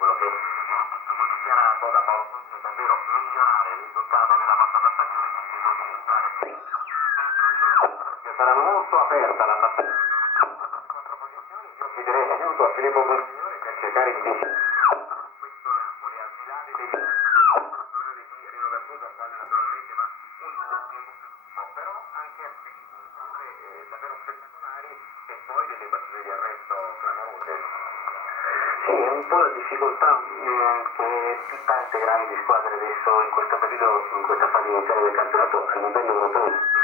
Quello che ha dichiarato da poco è davvero migliorare il risultato della nostra battaglia che sarà molto aperta la battaglia. Quattro posizioni, io chiederei aiuto a Filippo Monsignore per cercare di vincere questo Napoli, al di là delle nazionali di Rino Gattuso, al quale naturalmente va un po', però anche a davvero spettacolari e poi delle battute di arresto clamorose. Sì, è un po' la difficoltà che tante grandi squadre adesso in questo periodo, in questa fase iniziale del campionato a livello europeo